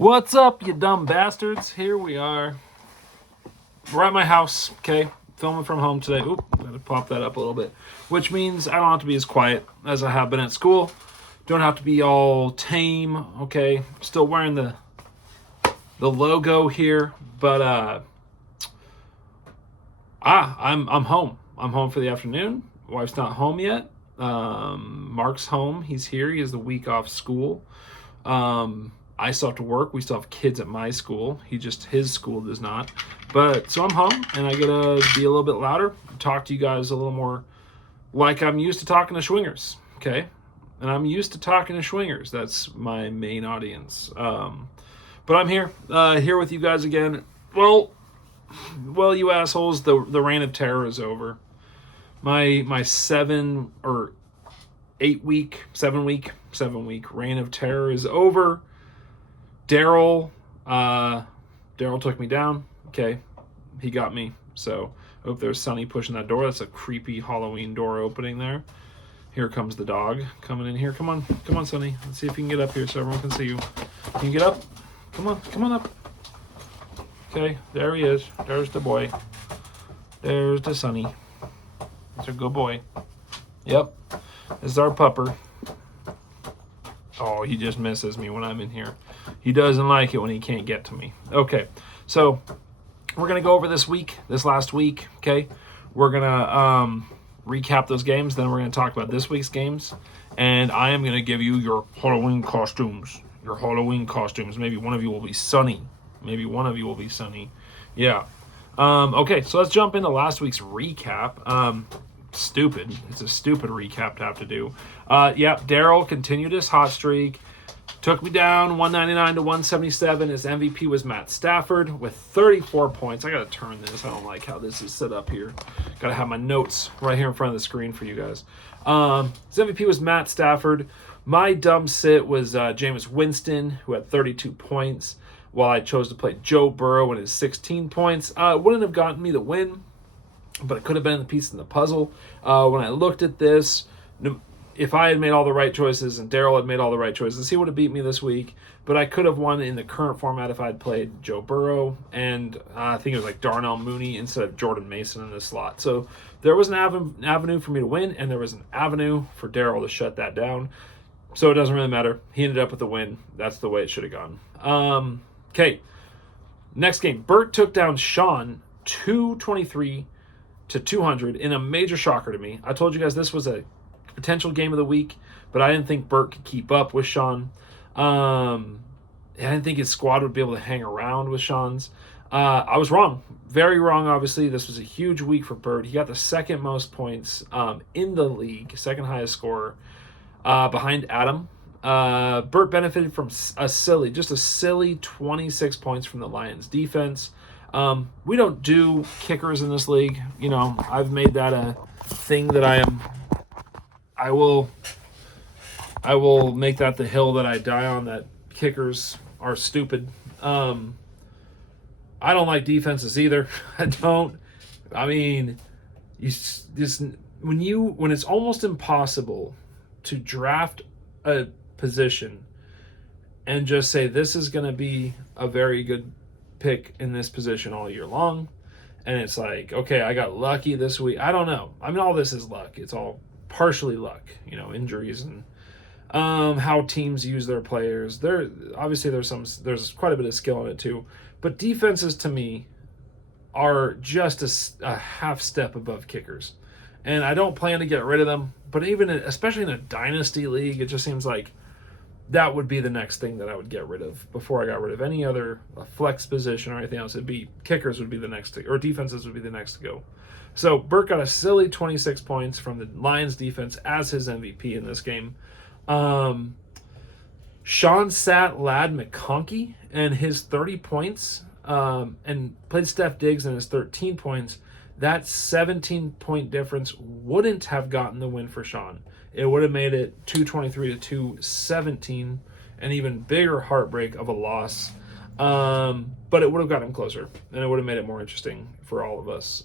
What's up, you dumb bastards? Here we are. We're at my house, okay? Filming from home today. Oop, gotta pop that up a little bit. Which means I don't have to be as quiet as I have been at school. Don't have to be all tame, okay? Still wearing the logo here, but I'm home. I'm home for the afternoon. Wife's not home yet. Mark's home. He's here. He has the week off school. I still have to work. We still have kids at my school. His school does not. But so I'm home and I gotta be a little bit louder, talk to you guys a little more like I'm used to talking to swingers, okay? And I'm used to talking to swingers. That's my main audience. But I'm here with you guys again. Well, you assholes, the reign of terror is over. My 7 week reign of terror is over. Daryl took me down. Okay, he got me. So I hope there's Sonny pushing that door. That's a creepy Halloween door opening there. Here comes the dog coming in here. Come on, Sonny. Let's see if you can get up here so everyone can see you. Can you get up? Come on up. Okay, there he is. There's the boy. There's the Sonny. He's a good boy. Yep, this is our pupper. Oh, he just misses me when I'm in here. He doesn't like it when he can't get to me. Okay, so we're going to go over this last week, okay? We're going to recap those games. Then we're going to talk about this week's games. And I am going to give you your Halloween costumes. Maybe one of you will be Sonny. Yeah. Okay, so let's jump into last week's recap. Stupid. It's a stupid recap to have to do. Daryl continued his hot streak. Took me down 199 to 177. His MVP was Matt Stafford with 34 points. I got to turn this. I don't like how this is set up here. Got to have my notes right here in front of the screen for you guys. His MVP was Matt Stafford. My dumb sit was Jameis Winston, who had 32 points, while I chose to play Joe Burrow and his 16 points. Wouldn't have gotten me the win, but it could have been the piece in the puzzle. When I looked at this, if I had made all the right choices and Daryl had made all the right choices, he would have beat me this week. But I could have won in the current format if I had played Joe Burrow and I think it was like Darnell Mooney instead of Jordan Mason in the slot. So there was an avenue for me to win, and there was an avenue for Daryl to shut that down. So it doesn't really matter. He ended up with the win. That's the way it should have gone. Okay, next game. Bert took down Sean 223 to 200 in a major shocker to me. I told you guys this was a potential game of the week, but I didn't think Bert could keep up with Sean. I didn't think his squad would be able to hang around with Sean's. I was wrong. Very wrong, obviously. This was a huge week for Bert. He got the second most points in the league, second highest scorer, behind Adam. Bert benefited from a silly 26 points from the Lions defense. We don't do kickers in this league. You know, I've made that a thing that I will make that the hill that I die on, that kickers are stupid. I don't like defenses either. I mean, when it's almost impossible to draft a position and just say this is going to be a very good pick in this position all year long, and it's like, okay, I got lucky this week. I don't know. I mean, all this is luck. It's all partially luck, injuries and how teams use their players. There's quite a bit of skill in it too, but defenses to me are just a half step above kickers, and I don't plan to get rid of them. But especially in a dynasty league, it just seems like that would be the next thing that I would get rid of before I got rid of any other flex position or anything else. It'd be kickers would be the next or defenses would be the next to go. So Bert got a silly 26 points from the Lions defense as his MVP in this game. Sean sat Ladd McConkey and his 30 points and played Steph Diggs and his 13 points. That 17-point difference wouldn't have gotten the win for Sean. It would have made it 223 to 217, an even bigger heartbreak of a loss. But it would have gotten him closer, and it would have made it more interesting for all of us.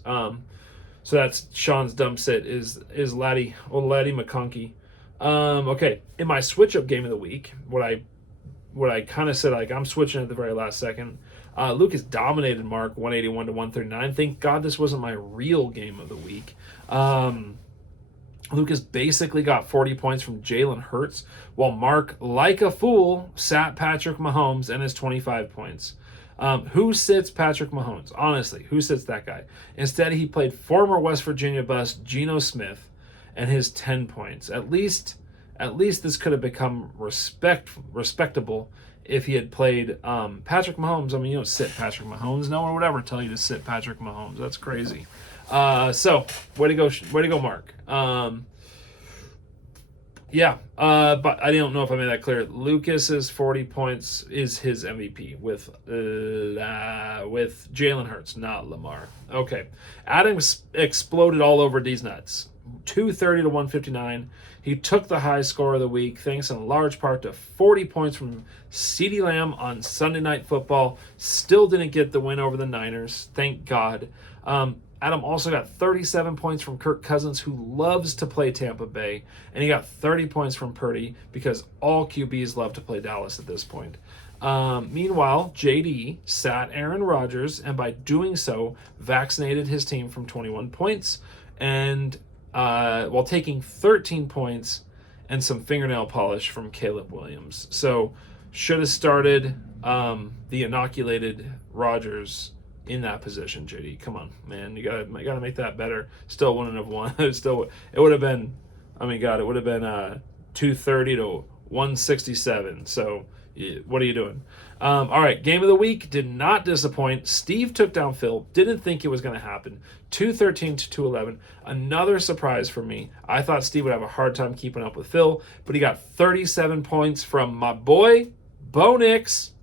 So that's Sean's dumb sit is Laddie McConkey. Okay, in my switch-up game of the week, what I what I kind of said, like I'm switching at the very last second. Lucas dominated Mark 181 to 139. Thank God this wasn't my real game of the week. Lucas basically got 40 points from Jalen Hurts, while Mark, like a fool, sat Patrick Mahomes and his 25 points. Who sits Patrick Mahomes? Honestly, who sits that guy? Instead, he played former West Virginia bust Geno Smith and his 10 points. At least this could have become respectable if he had played Patrick Mahomes. I mean, you don't sit Patrick Mahomes. No one would ever tell you to sit Patrick Mahomes. That's crazy. So way to go, Mark. But I don't know if I made that clear. Lucas's 40 points is his MVP with Jalen Hurts, not Lamar. Okay, Adams exploded all over these nuts. 230 to 159. He took the high score of the week, thanks in large part to 40 points from CeeDee Lamb on Sunday Night Football. Still didn't get the win over the Niners, thank God. Adam also got 37 points from Kirk Cousins, who loves to play Tampa Bay, and he got 30 points from Purdy because all QBs love to play Dallas at this point. Meanwhile, JD sat Aaron Rodgers, and by doing so, vaccinated his team from 21 points, and while taking 13 points and some fingernail polish from Caleb Williams. So, should have started the inoculated Rodgers in that position, JD. Come on, man. You gotta make that better. Still wouldn't have won. It would have been, it would have been 230 to 167. So what are you doing? All right, game of the week did not disappoint. Steve took down Phil. Didn't think it was going to happen. 213 to 211. Another surprise for me. I thought Steve would have a hard time keeping up with Phil, but he got 37 points from my boy, Bo Nix,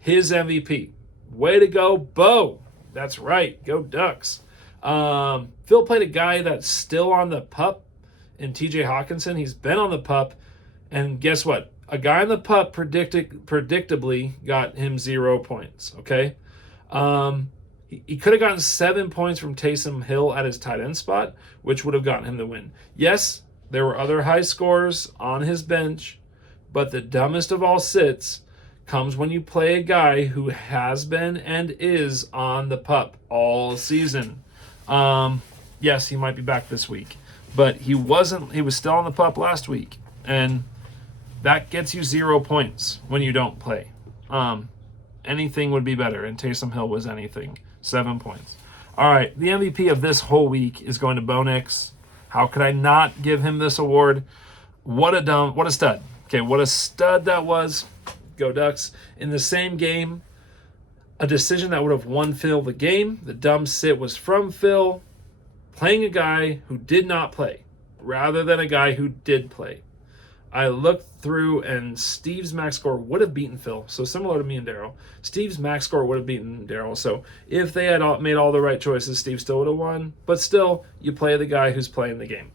his MVP. Way to go, Bo. That's right. Go Ducks. Phil played a guy that's still on the pup in TJ Hawkinson. He's been on the pup. And guess what? A guy on the pup predictably got him 0 points. Okay? He could have gotten 7 points from Taysom Hill at his tight end spot, which would have gotten him the win. Yes, there were other high scores on his bench, but the dumbest of all sits comes when you play a guy who has been and is on the pup all season. Yes, he might be back this week, but he wasn't. He was still on the pup last week, and that gets you 0 points when you don't play. Anything would be better, and Taysom Hill was anything. 7 points. All right, the MVP of this whole week is going to Bo Nix. How could I not give him this award? What a stud. Okay, what a stud that was. Go Ducks. In the same game, a decision that would have won Phil the game. The dumb sit was from Phil, playing a guy who did not play, rather than a guy who did play. I looked through, and Steve's max score would have beaten Phil. So similar to me and Daryl, Steve's max score would have beaten Daryl. So if they had made all the right choices, Steve still would have won. But still, you play the guy who's playing the game.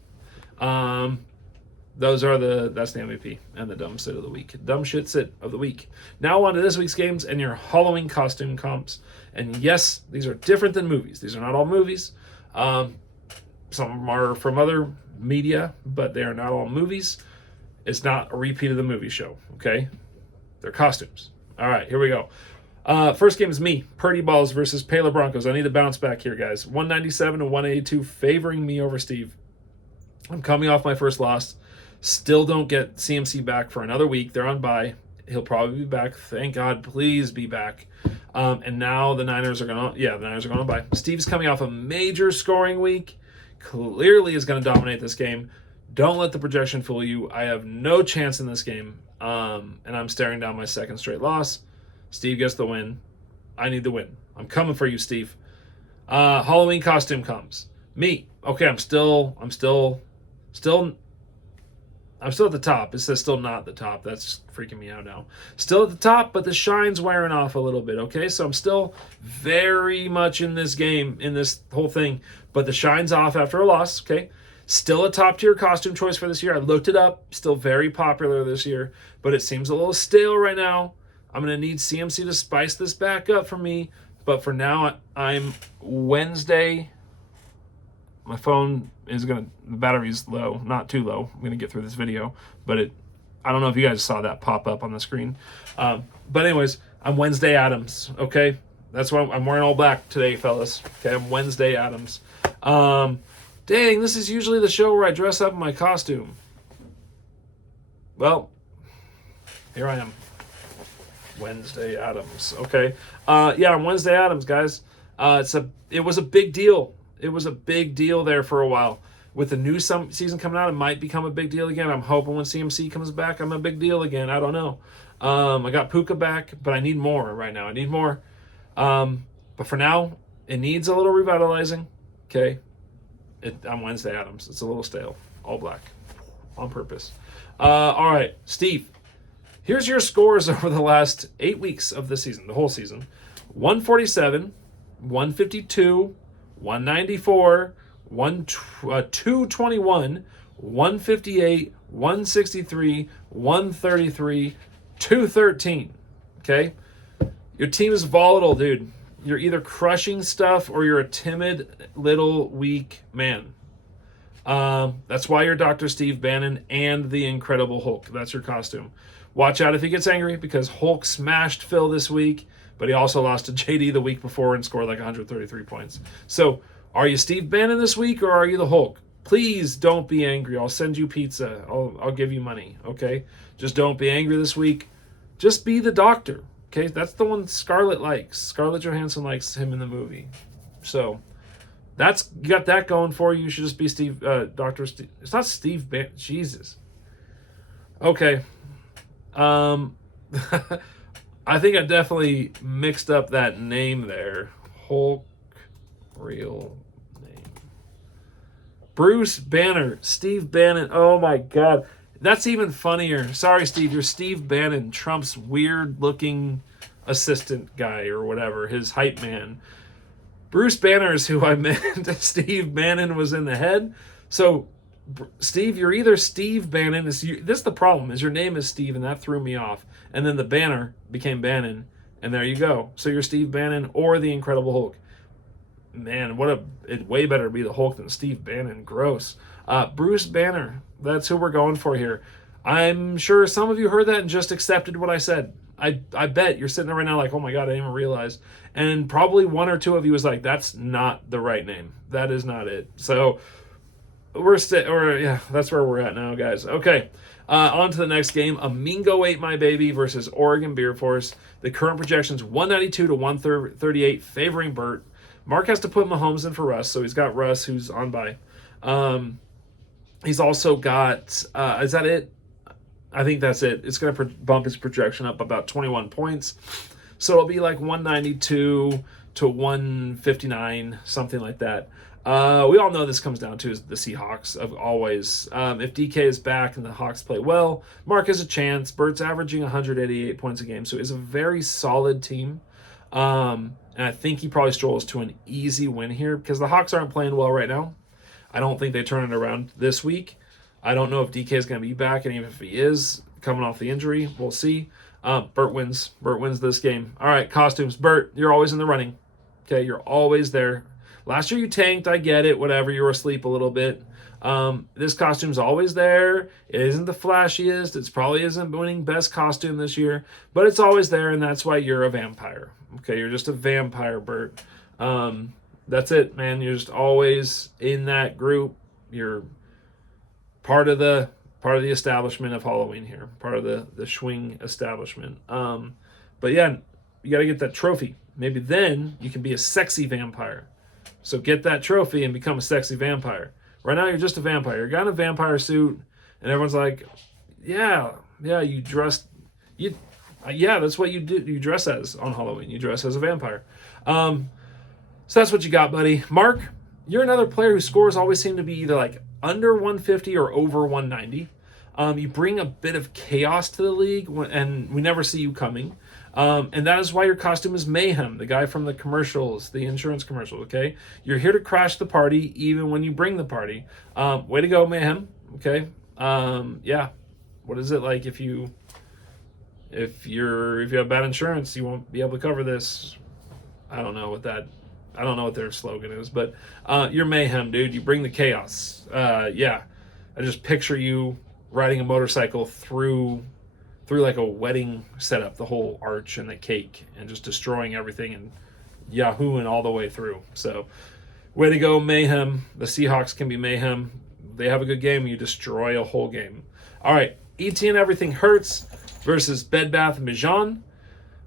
That's the MVP and the dumb sit of the week. Dumb shit sit of the week. Now on to this week's games and your Halloween costume comps. And yes, these are different than movies. These are not all movies. Some are from other media, but they are not all movies. It's not a repeat of the movie show, okay? They're costumes. All right, here we go. First game is me, Purdy Balls versus Baylor Broncos. I need to bounce back here, guys. 197 to 182, favoring me over Steve. I'm coming off my first loss. Still don't get CMC back for another week. They're on bye. He'll probably be back. Thank God. Please be back. And now the Niners are going to bye. Steve's coming off a major scoring week. Clearly is going to dominate this game. Don't let the projection fool you. I have no chance in this game. And I'm staring down my second straight loss. Steve gets the win. I need the win. I'm coming for you, Steve. Halloween costume comes. Me. Okay, I'm still at the top. It says still not the top. That's freaking me out now. Still at the top, but the shine's wearing off a little bit, okay? So I'm still very much in this game, in this whole thing, but the shine's off after a loss, okay? Still a top-tier costume choice for this year. I looked it up. Still very popular this year, but it seems a little stale right now. I'm going to need CMC to spice this back up for me, but for now, I'm Wednesday. My phone is the battery's low, not too low. I'm going to get through this video, but I don't know if you guys saw that pop up on the screen. But anyways, I'm Wednesday Adams, okay? That's why I'm wearing all black today, fellas. Okay, I'm Wednesday Adams. Dang, this is usually the show where I dress up in my costume. Well, here I am. Wednesday Adams, okay? Yeah, I'm Wednesday Adams, guys. It was a big deal. It was a big deal there for a while. With the new season coming out, it might become a big deal again. I'm hoping when CMC comes back, I'm a big deal again. I don't know. I got Puka back, but I need more right now. I need more. But for now, it needs a little revitalizing. Okay? I'm Wednesday Adams. It's a little stale. All black. On purpose. All right, Steve. Here's your scores over the last 8 weeks of the season, the whole season. 147, 152, 194, 221, 158, 163, 133, 213. Okay? Your team is volatile, dude. You're either crushing stuff or you're a timid, little, weak man. That's why you're Dr. Steve Bannon and the Incredible Hulk. That's your costume. Watch out if he gets angry because Hulk smashed Phil this week, but he also lost to JD the week before and scored like 133 points. So, are you Steve Bannon this week or are you the Hulk? Please don't be angry. I'll send you pizza. I'll give you money, okay? Just don't be angry this week. Just be the doctor, okay? That's the one Scarlett likes. Scarlett Johansson likes him in the movie. So, you got that going for you. You should just be Dr. Steve. It's not Steve Bannon. Jesus. Okay. I think I definitely mixed up that name there. Hulk, real name. Bruce Banner, Steve Bannon. Oh my God. That's even funnier. Sorry, Steve. You're Steve Bannon, Trump's weird looking assistant guy or whatever, his hype man. Bruce Banner is who I meant. Steve Bannon was in the head. So, Steve, you're either Steve Bannon. This is the problem, is your name is Steve, and that threw me off. And then the banner became Bannon, and there you go. So you're Steve Bannon or the Incredible Hulk. Man, it's way better to be the Hulk than Steve Bannon. Gross. Bruce Banner, that's who we're going for here. I'm sure some of you heard that and just accepted what I said. I bet you're sitting there right now like, oh my God, I didn't even realize. And probably one or two of you was like, that's not the right name. That is not it. So that's where we're at now, guys. Okay, on to the next game. Amingo Ate My Baby versus Oregon Beer Force. The current projection's 192 to 138, favoring Burt. Mark has to put Mahomes in for Russ, so he's got Russ, who's on bye. He's also got, is that it? I think that's it. It's going to bump his projection up about 21 points. So it'll be like 192 to 159, something like that. We all know this comes down to the Seahawks of always. If DK is back and the Hawks play well, Mark has a chance. Burt's averaging 188 points a game, so it's a very solid team. And I think he probably strolls to an easy win here because the Hawks aren't playing well right now. I don't think they turn it around this week. I don't know if DK is going to be back, and even if he is coming off the injury, we'll see. Burt wins. Burt wins this game. All right, costumes. Burt, you're always in the running. Okay, you're always there. Last year you tanked, I get it, whatever, you were asleep a little bit. This costume's always there. It isn't the flashiest. It probably isn't winning best costume this year, but it's always there, and that's why you're a vampire. Okay, you're just a vampire, Burt. That's it, man. You're just always in that group. You're part of the establishment of Halloween here, part of the Schwing establishment. But yeah, you got to get that trophy. Maybe then you can be a sexy vampire. So get that trophy and become a sexy vampire. Right now you're just a vampire. You're got in a vampire suit, and everyone's like, yeah, that's what you do. You dress as on Halloween. You dress as a vampire. So that's what you got, buddy. Mark, you're another player whose scores always seem to be either like under 150 or over 190. You bring a bit of chaos to the league, and we never see you coming. And that is why your costume is Mayhem, the guy from the commercials, the insurance commercials, okay? You're here to crash the party even when you bring the party. Way to go, Mayhem, okay? Yeah. What is it like if you have bad insurance, you won't be able to cover this? I don't know what their slogan is, but you're Mayhem, dude. You bring the chaos. Yeah. I just picture you riding a motorcycle through like a wedding setup, the whole arch and the cake, and just destroying everything and yahooing all the way through. So way to go, Mayhem. The Seahawks can be mayhem. They have a good game, you destroy a whole game. All right, ETN Everything Hurts versus Bed Bath & Beyond.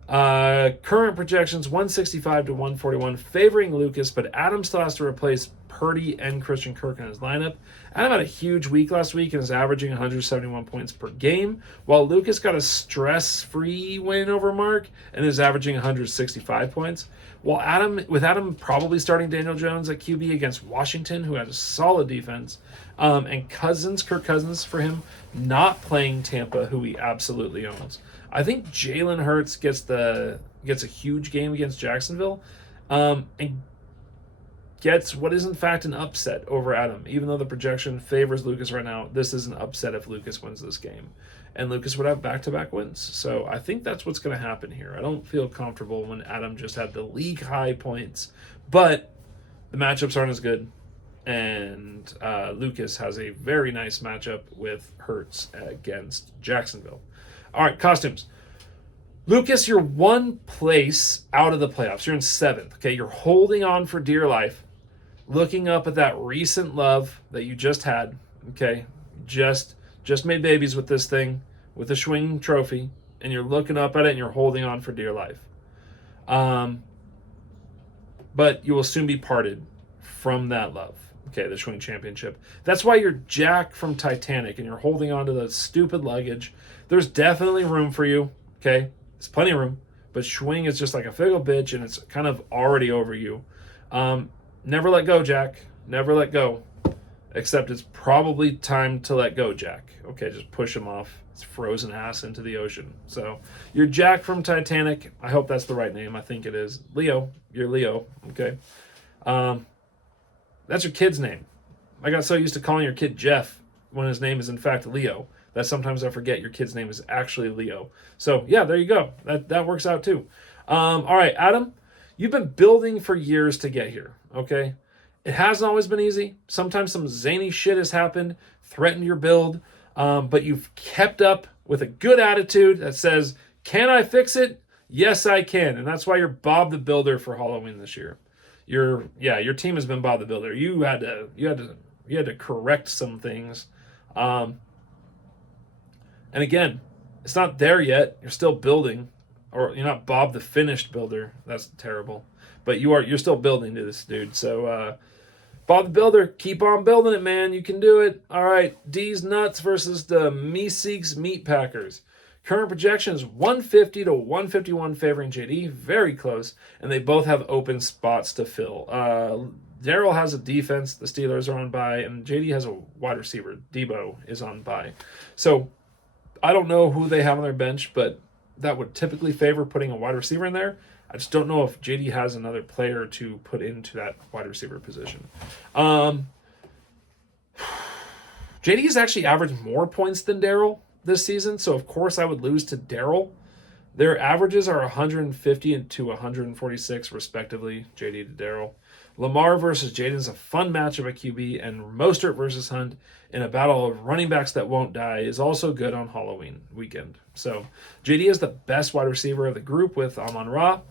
Current projections 165 to 141, favoring Lucas, but Adam still has to replace Purdy and Christian Kirk in his lineup. Adam had a huge week last week and is averaging 171 points per game, while Lucas got a stress-free win over Mark and is averaging 165 points. While Adam probably starting Daniel Jones at QB against Washington, who has a solid defense, and Kirk Cousins for him, not playing Tampa, who he absolutely owns. I think Jalen Hurts gets a huge game against Jacksonville, and gets what is in fact an upset over Adam. Even though the projection favors Lucas right now, this is an upset if Lucas wins this game. And Lucas would have back-to-back wins. So I think that's what's going to happen here. I don't feel comfortable when Adam just had the league-high points. But the matchups aren't as good. And Lucas has a very nice matchup with Hurts against Jacksonville. All right, costumes. Lucas, you're one place out of the playoffs. You're in 7th. Okay, you're holding on for dear life. Looking up at that recent love that you just had. Okay, just made babies with this thing, with the Schwing trophy, and you're looking up at it and you're holding on for dear life. But you will soon be parted from that love. Okay, the Schwing Championship. That's why you're Jack from Titanic and you're holding on to the stupid luggage. There's definitely room for you. Okay, there's plenty of room. But Schwing is just like a fickle bitch and it's kind of already over you. Never let go, Jack. Never let go. Except it's probably time to let go, Jack. Okay, just push him off his frozen ass into the ocean. So you're Jack from Titanic. I hope that's the right name. I think it is. Leo. You're Leo. Okay. That's your kid's name. I got so used to calling your kid Jeff when his name is in fact Leo that sometimes I forget your kid's name is actually Leo. So yeah, there you go. That works out too. All right, Adam, you've been building for years to get here. Okay. It hasn't always been easy. Sometimes some zany shit has happened, threatened your build, but you've kept up with a good attitude that says, can I fix it? Yes, I can. And that's why you're Bob the Builder for Halloween this year. Your team has been Bob the Builder. You had to correct some things. And again, it's not there yet. You're still building. Or you're not Bob the Finished Builder. That's terrible. But you're still building to this dude. So Bob the Builder, keep on building it, man. You can do it. All right, D's Nuts versus the Meeseeks Meat Packers. Current projection is 150 to 151 favoring JD. Very close. And they both have open spots to fill. Daryl has a defense. The Steelers are on bye. And JD has a wide receiver. Debo is on bye. So I don't know who they have on their bench, but that would typically favor putting a wide receiver in there. I just don't know if JD has another player to put into that wide receiver position. JD has actually averaged more points than Daryl this season, so of course I would lose to Daryl. Their averages are 150 to 146 respectively, JD to Daryl. Lamar versus Jaden is a fun matchup at QB, and Mostert versus Hunt in a battle of running backs that won't die is also good on Halloween weekend. So JD is the best wide receiver of the group with Amon-Ra.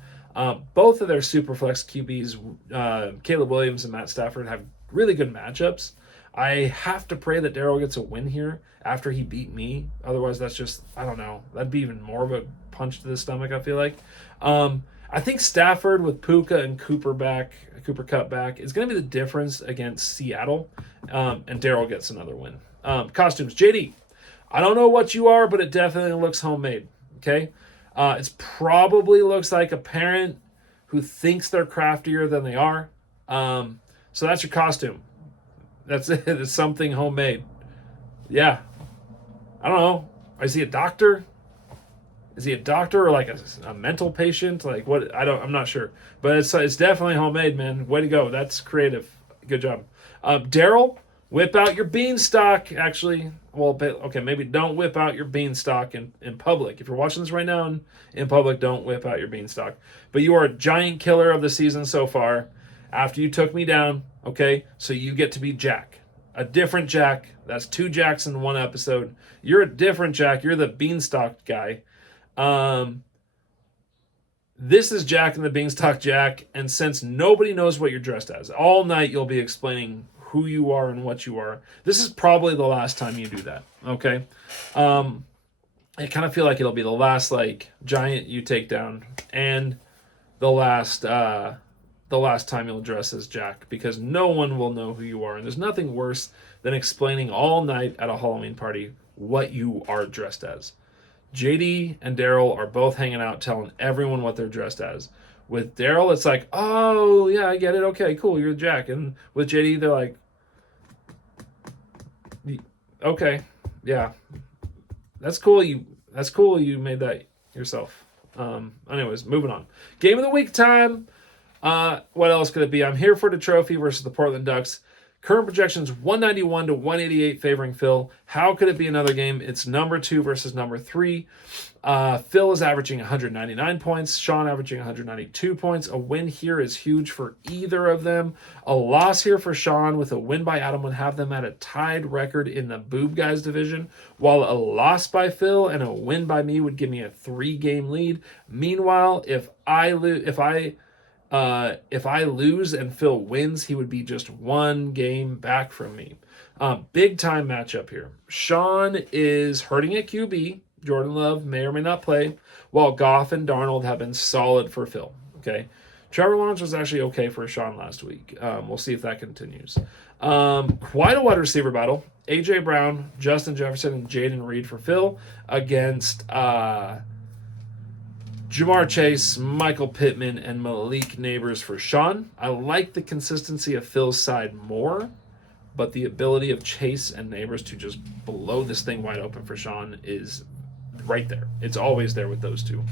Both of their Superflex QBs, Caleb Williams and Matt Stafford, have really good matchups. I have to pray that Daryl gets a win here after he beat me. Otherwise, that's just, I don't know. That'd be even more of a punch to the stomach, I feel like. I think Stafford with Puka and Cooper Kupp back is going to be the difference against Seattle. And Daryl gets another win. Costumes, JD. I don't know what you are, but it definitely looks homemade. Okay? It probably looks like a parent who thinks they're craftier than they are. So that's your costume. That's it. It's something homemade. Yeah. I don't know. Is he a doctor? Is he a doctor or like a mental patient? Like what? I'm not sure. But it's definitely homemade, man. Way to go. That's creative. Good job. Daryl, whip out your beanstalk. Actually, well, okay, maybe don't whip out your beanstalk in public. If you're watching this right now in public, don't whip out your beanstalk. But you are a giant killer of the season so far. After you took me down, okay? So you get to be Jack. A different Jack. That's 2 Jacks in one episode. You're a different Jack. You're the Beanstalk guy. This is Jack and the Beanstalk Jack, and since nobody knows what you're dressed as, all night you'll be explaining who you are and what you are. This is probably the last time you do that, okay? I kind of feel like it'll be the last, like, giant you take down, and the last time you'll dress as Jack, because no one will know who you are, and there's nothing worse than explaining all night at a Halloween party what you are dressed as. JD and Daryl are both hanging out telling everyone what they're dressed as. With Daryl, it's like, oh, yeah, I get it. Okay, cool, you're Jack. And with JD, they're like, okay, yeah, that's cool. That's cool. You made that yourself. Anyways, moving on. Game of the week time. What else could it be? I'm here for the trophy versus the Portland Ducks. Current projections 191 to 188 favoring Phil. How could it be another game? It's number 2 versus number 3. Phil is averaging 199 points. Sean averaging 192 points. A win here is huge for either of them. A loss here for Sean with a win by Adam would have them at a tied record in the Boob Guys division, while a loss by Phil and a win by me would give me a 3-game lead. Meanwhile, if I lose and Phil wins, he would be just 1 game back from me. Big time matchup here. Sean is hurting at QB. Jordan Love may or may not play, while Goff and Darnold have been solid for Phil. Okay, Trevor Lawrence was actually okay for Sean last week. We'll see if that continues. Quite a wide receiver battle. A.J. Brown, Justin Jefferson, and Jaden Reed for Phil against Jamar Chase, Michael Pittman, and Malik Neighbors for Sean. I like the consistency of Phil's side more, but the ability of Chase and Neighbors to just blow this thing wide open for Sean is right there. It's always there with those two.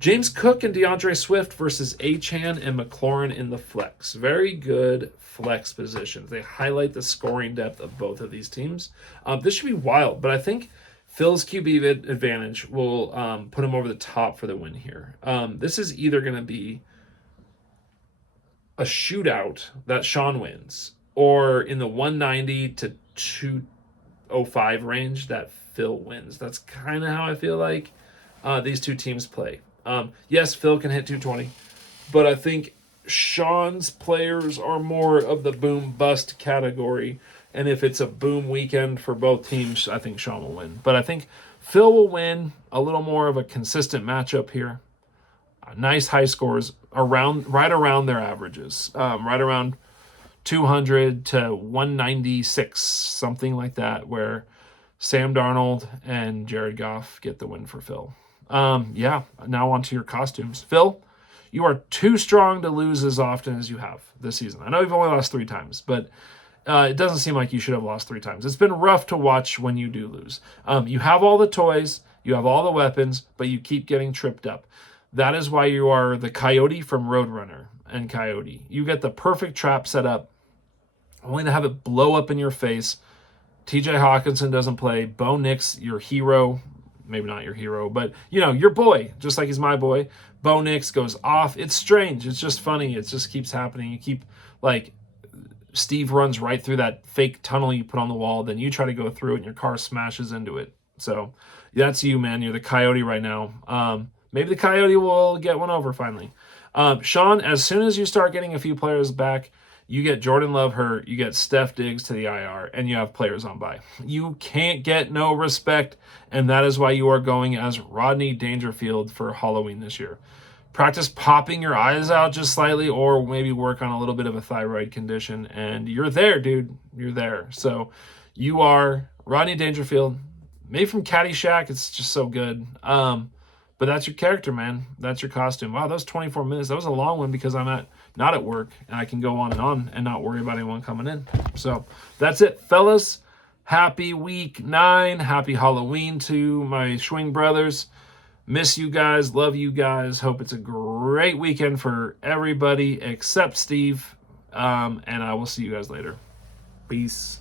James Cook and DeAndre Swift versus Achane and McLaurin in the flex. Very good flex positions. They highlight the scoring depth of both of these teams. This should be wild, but I think Phil's QB advantage will put him over the top for the win here. This is either going to be a shootout that Sean wins, or in the 190 to 205 range that Phil wins. That's kind of how I feel like these two teams play. Yes, Phil can hit 220, but I think Sean's players are more of the boom-bust category. And if it's a boom weekend for both teams, I think Sean will win. But I think Phil will win. A little more of a consistent matchup here. Nice high scores right around their averages. Right around 200 to 196, something like that, where Sam Darnold and Jared Goff get the win for Phil. Now on to your costumes. Phil, you are too strong to lose as often as you have this season. I know you've only lost 3 times, but it doesn't seem like you should have lost 3 times. It's been rough to watch when you do lose. You have all the toys, you have all the weapons, but you keep getting tripped up. That is why you are the Coyote from Roadrunner and Coyote. You get the perfect trap set up, only to have it blow up in your face. TJ Hawkinson doesn't play. Bo Nix, your hero, maybe not your hero, but, your boy, just like he's my boy. Bo Nix goes off. It's strange. It's just funny. It just keeps happening. You keep, Steve runs right through that fake tunnel you put on the wall, then you try to go through it and your car smashes into it. So that's you, man. You're the Coyote right now. Maybe the Coyote will get one over finally. Sean, as soon as you start getting a few players back, you get Jordan Love hurt, you get Steph Diggs to the IR, and you have players on bye. You can't get no respect, and that is why you are going as Rodney Dangerfield for Halloween this year. Practice popping your eyes out just slightly, or maybe work on a little bit of a thyroid condition, and you're there, dude. You're there. So you are Rodney Dangerfield, made from Caddyshack. It's just so good. But that's your character, man. That's your costume. Wow, that was 24 minutes. That was a long one because I'm not at work, and I can go on and not worry about anyone coming in. So that's it, fellas. Happy week 9. Happy Halloween to my Schwing brothers. Miss you guys. Love you guys. Hope it's a great weekend for everybody except Steve. And I will see you guys later. Peace.